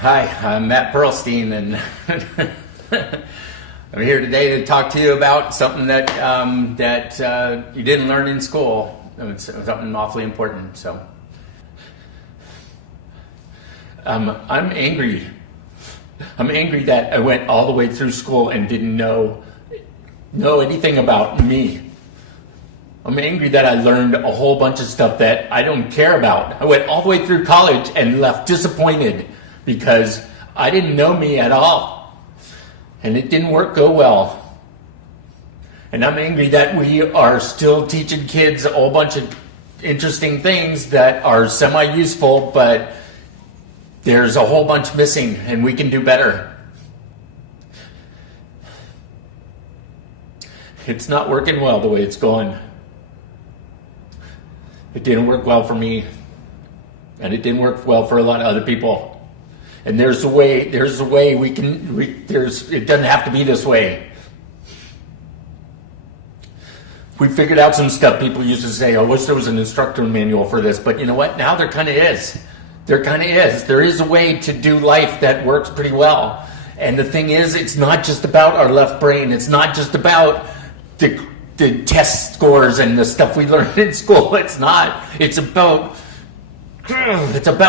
Hi, I'm Matt Perlstein, and I'm here today to talk to you about something that you didn't learn in school. It's something awfully important. So, I'm angry. I'm angry that I went all the way through school and didn't know anything about me. I'm angry that I learned a whole bunch of stuff that I don't care about. I went all the way through college and left disappointed because I didn't know me at all. And it didn't go well. And I'm angry that we are still teaching kids a whole bunch of interesting things that are semi-useful, but there's a whole bunch missing and we can do better. It's not working well the way it's going. It didn't work well for me, and it didn't work well for a lot of other people. And there's a way it doesn't have to be this way. We figured out some stuff. People used to say, I wish there was an instructor manual for this, but you know what? Now there kind of is. There is a way to do life that works pretty well. And the thing is, it's not just about our left brain. It's not just about the test scores and the stuff we learned in school. It's not. It's about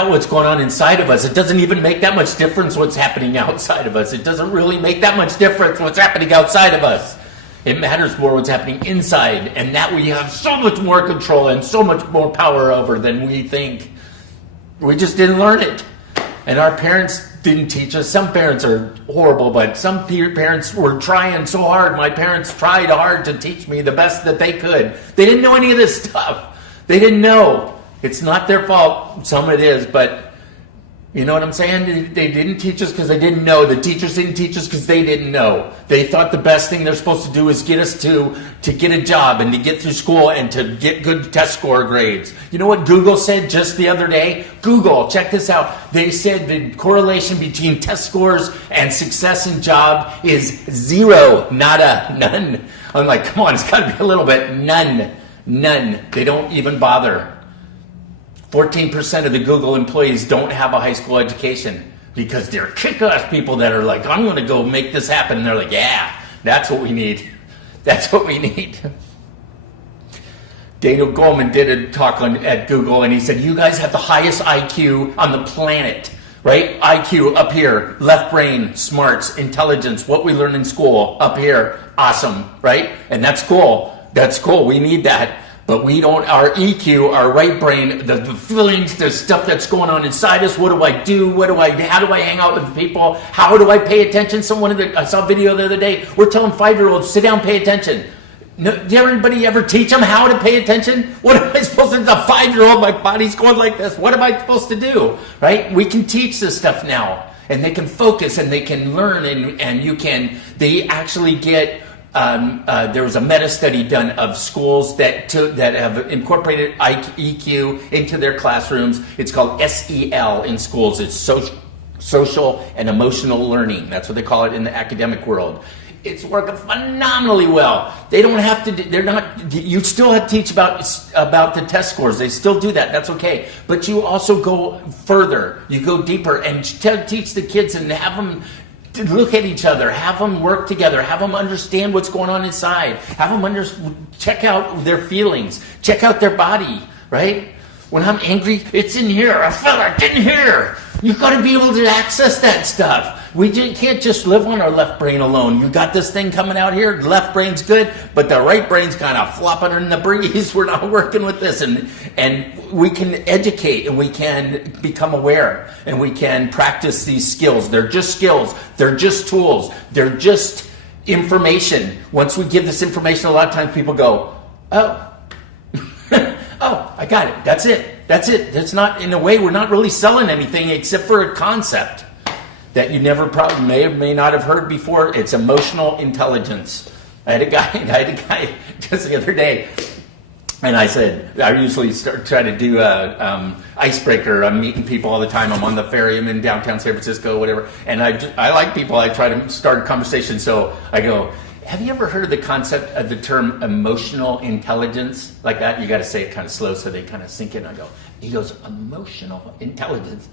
what's going on inside of us. It doesn't even make that much difference what's happening outside of us. It doesn't really make that much difference what's happening outside of us. It matters more what's happening inside, and that we have so much more control and so much more power over than we think. We just didn't learn it. And our parents didn't teach us. Some parents are horrible, but some parents were trying so hard. My parents tried hard to teach me the best that they could. They didn't know any of this stuff. They didn't know. It's not their fault. Some it is, but you know what I'm saying? They didn't teach us because they didn't know. The teachers didn't teach us because they didn't know. They thought the best thing they're supposed to do is get us to get a job and to get through school and to get good test score grades. You know what Google said just the other day? Google, check this out. They said the correlation between test scores and success in job is zero, nada, none. I'm like, come on, it's got to be a little bit. None. They don't even bother. 14% of the Google employees don't have a high school education because they're kick-ass people that are like, I'm going to go make this happen. And they're like, yeah, that's what we need. That's what we need. Daniel Goleman did a talk at Google, and he said, you guys have the highest IQ on the planet, right? IQ up here, left brain, smarts, intelligence, what we learn in school up here, awesome, right? And that's cool. That's cool. We need that. But we don't, our EQ, our right brain, the feelings, the stuff that's going on inside us, what do I do? How do I hang out with people? How do I pay attention? I saw a video the other day, we're telling 5-year-olds, sit down, pay attention. No, did anybody ever teach them how to pay attention? What am I supposed to do? A 5-year-old, my body's going like this. What am I supposed to do? Right? We can teach this stuff now. And they can focus and they can learn and they actually get, there was a meta study done of schools that have incorporated EQ into their classrooms. It's called SEL in schools. It's social and emotional learning. That's what they call it in the academic world. It's working phenomenally well. They don't have to. You still have to teach about the test scores. They still do that. That's okay. But you also go further. You go deeper and teach the kids and have them to look at each other, have them work together, have them understand what's going on inside, have them check out their feelings, check out their body, right? When I'm angry, it's in here. I feel it in here. You've got to be able to access that stuff. We can't just live on our left brain alone. You got this thing coming out here. Left brain's good, but the right brain's kind of flopping in the breeze. We're not working with this, and we can educate, and we can become aware, and we can practice these skills. They're just skills. They're just tools. They're just information. Once we give this information, a lot of times people go, "Oh, oh, I got it. That's it. That's it." That's not, in a way, we're not really selling anything except for a concept that you never probably may or may not have heard before. It's emotional intelligence. I had a guy just the other day, and I said, I usually try to do a icebreaker. I'm meeting people all the time. I'm on the ferry. I'm in downtown San Francisco, whatever. And I like people. I try to start a conversation. So I go, have you ever heard of the concept of the term emotional intelligence? Like that, you got to say it kind of slow so they kind of sink in. I go, he goes, emotional intelligence.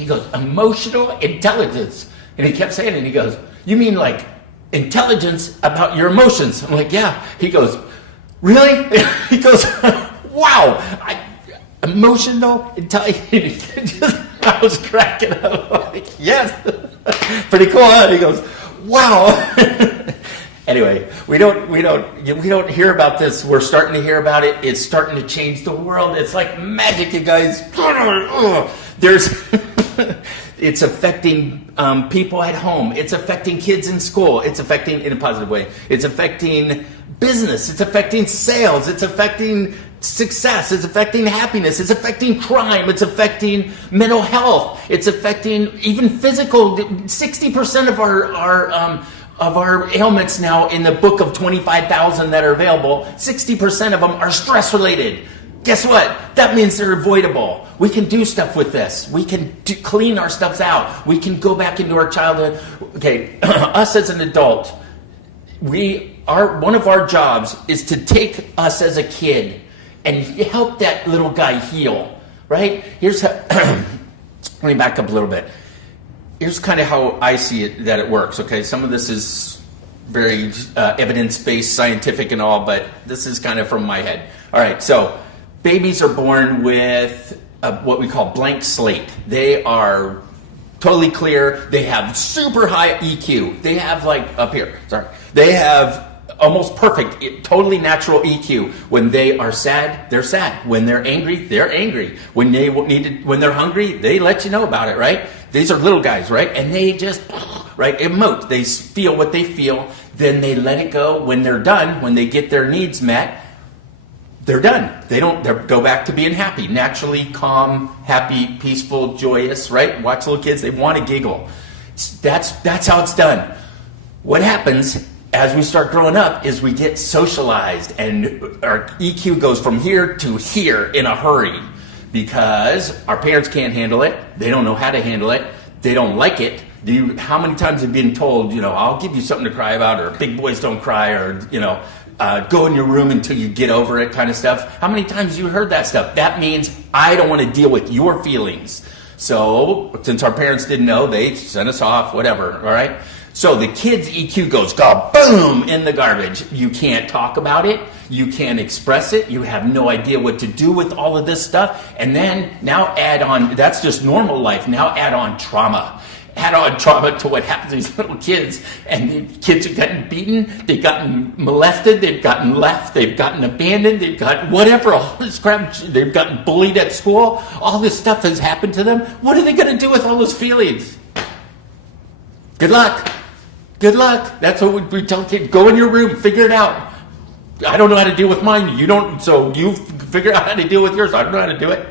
He goes, emotional intelligence. And he kept saying it. And he goes, you mean like intelligence about your emotions? I'm like, yeah. He goes, really? He goes, wow. Emotional intelligence. I was cracking up. Like, yes. Pretty cool, huh? He goes, wow. Anyway, we don't hear about this. We're starting to hear about it. It's starting to change the world. It's like magic, you guys. It's affecting people at home. It's affecting kids in school. It's affecting in a positive way. It's affecting business. It's affecting sales. It's affecting success. It's affecting happiness. It's affecting crime. It's affecting mental health. It's affecting even physical. 60% of our ailments now in the book of 25,000 that are available, 60% of them are stress related. Guess what? That means they're avoidable. We can do stuff with this. We can clean our stuff out. We can go back into our childhood. Okay, us as an adult, one of our jobs is to take us as a kid and help that little guy heal, right? Here's how, let me back up a little bit. Here's kind of how I see it, that it works, okay? Some of this is very evidence-based, scientific and all, but this is kind of from my head. All right, so babies are born with what we call blank slate. They are totally clear. They have super high EQ. They have they have almost perfect, totally natural EQ. When they are sad, they're sad. When they're angry, they're angry. When they're hungry, they let you know about it, right? These are little guys, right? And they just, right, emote. They feel what they feel. Then they let it go. When they're done, when they get their needs met, they're done. They go back to being happy, naturally calm, happy, peaceful, joyous, right? Watch little kids, they want to giggle. That's how it's done. What happens as we start growing up is we get socialized and our EQ goes from here to here in a hurry because our parents can't handle it. They don't know how to handle it. They don't like it. How many times have you been told, I'll give you something to cry about, or big boys don't cry, or, go in your room until you get over it kind of stuff? How many times have you heard that stuff? That means I don't want to deal with your feelings. So since our parents didn't know, they sent us off, whatever, all right? So the kid's EQ goes boom in the garbage. You can't talk about it. You can't express it. You have no idea what to do with all of this stuff. And then now add on, that's just normal life. Now add on trauma. Add on trauma to what happens to these little kids. And the kids have gotten beaten. They've gotten molested. They've gotten left. They've gotten abandoned. They've got whatever, all this crap. They've gotten bullied at school. All this stuff has happened to them. What are they going to do with all those feelings? Good luck. Good luck. That's what we tell kids. Go in your room, figure it out. I don't know how to deal with mine. You don't, so you figure out how to deal with yours. I don't know how to do it.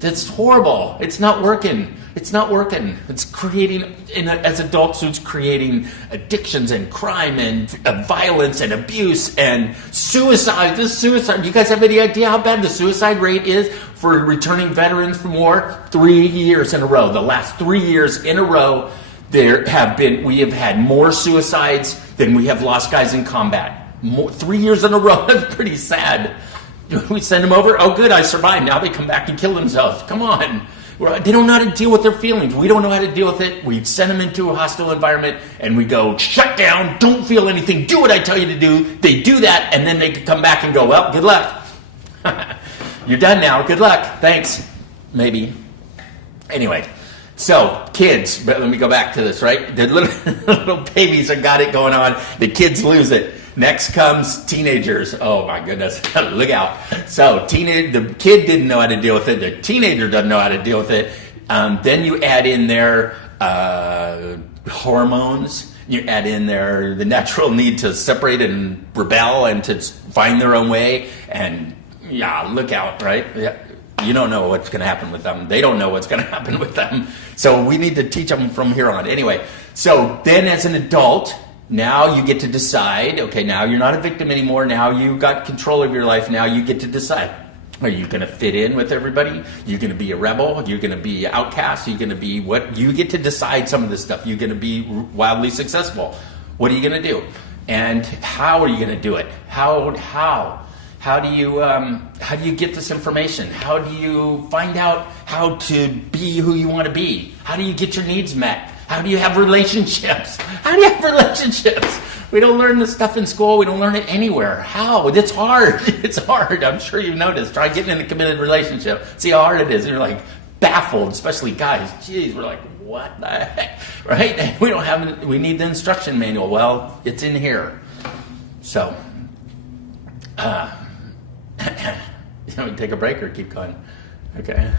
That's horrible. It's not working. It's not working. It's creating, as adults, it's creating addictions and crime and violence and abuse and suicide. This suicide. You guys have any idea how bad the suicide rate is for returning veterans from war? 3 years in a row. The last 3 years in a row, we have had more suicides than we have lost guys in combat. 3 years in a row. That's pretty sad. We send them over. Oh, good, I survived. Now they come back and kill themselves. Come on. They don't know how to deal with their feelings. We don't know how to deal with it. We send them into a hostile environment and we go, shut down, don't feel anything, do what I tell you to do. They do that and then they come back and go, well, good luck. You're done now. Good luck. Thanks. Maybe. Anyway. So, kids, but let me go back to this, right? The little babies have got it going on. The kids lose it. Next comes teenagers. Oh my goodness, look out. So, the kid didn't know how to deal with it. The teenager doesn't know how to deal with it. Then you add in their hormones. You add in the natural need to separate and rebel and to find their own way. And yeah, look out, right? Yeah. You don't know what's going to happen with them. They don't know what's going to happen with them. So we need to teach them from here on. Anyway, so then as an adult, now you get to decide, okay, now you're not a victim anymore. Now you got control of your life. Now you get to decide. Are you going to fit in with everybody? You're going to be a rebel? You're going to be an outcast? You're going to be what? You get to decide some of this stuff. You're going to be wildly successful. What are you going to do? And how are you going to do it? How How do you get this information? How do you find out how to be who you want to be? How do you get your needs met? How do you have relationships? How do you have relationships? We don't learn this stuff in school. We don't learn it anywhere. How? It's hard. It's hard. I'm sure you've noticed. Try getting in a committed relationship. See how hard it is. And you're like baffled, especially guys. Jeez, we're like, what the heck? Right? And we need the instruction manual. Well, it's in here. So, take a break or keep going? Okay.